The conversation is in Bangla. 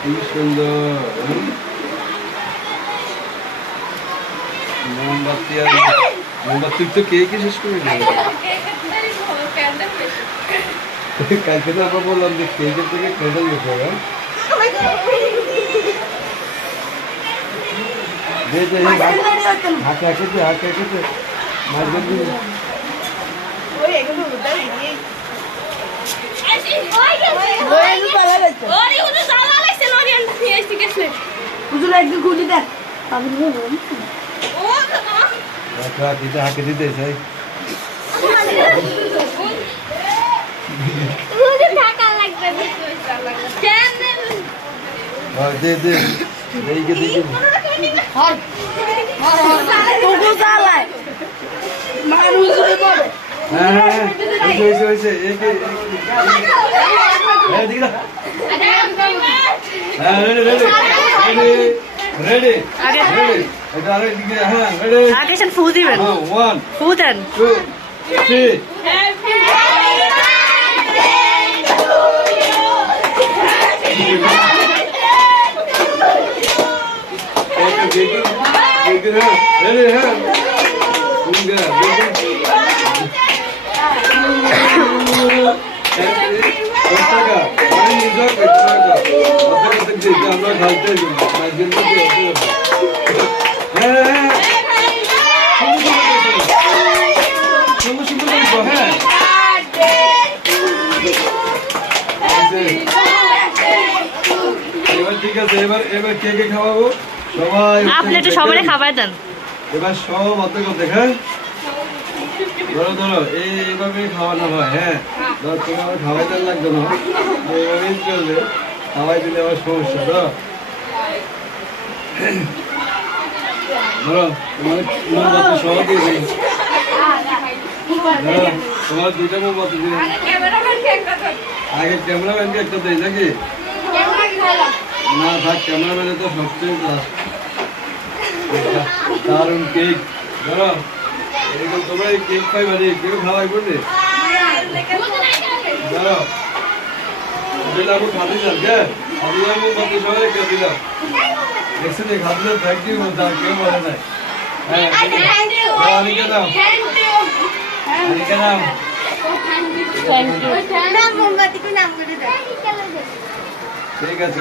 কি সুন্দর মোমবাতি আর মোমবাতি তো কেক শেষ করে দিল কালকে তো আমরা বললাম যে কেকের থেকে ক্যান্ডেল গেছে হাতে হাঁকেছে মাঝখান দিয়ে হাঁকে দিতে চাই দে দে এইকে দেখি ফু দিবেন, ফু দেন। আমরা খাইতে এবার ঠিক আছে এবার কে কে খাওয়াবো সবাই আপনি একটু সবাই খাবার দেন এবার সব অত দেখা ধরো ধরো এইভাবে খাওয়ানো হয় হ্যাঁ ধর তুমি আমার খাওয়াই দেন লাগবে না এইভাবেই চলবে খাওয়াই দিলে আমার সমস্যা ধরো ধরো তোমার মোমবাতি সহ দিয়ে দিই ধরো তোমার দুইটা মোমবাতি দিই আগে ক্যামেরাম্যানকে একটা দেয় নাকি না থাক ক্যামেরাম্যানে তো সবচেয়ে দারুণ কেক ধরো এরকম তোমরা এই কেক পাইবা রে কেউ খাওয়াই করবে ধরো দিলাম খাদি যান হ্যাঁ খাদি যান মোমবাতি সহ রেখে দিলাম দেখছি যে খাদি যান থ্যাংক ইউ দাও কেউ বলে নাই হ্যাঁ অনেকে দাও অনেকে দাও ঠিক আছে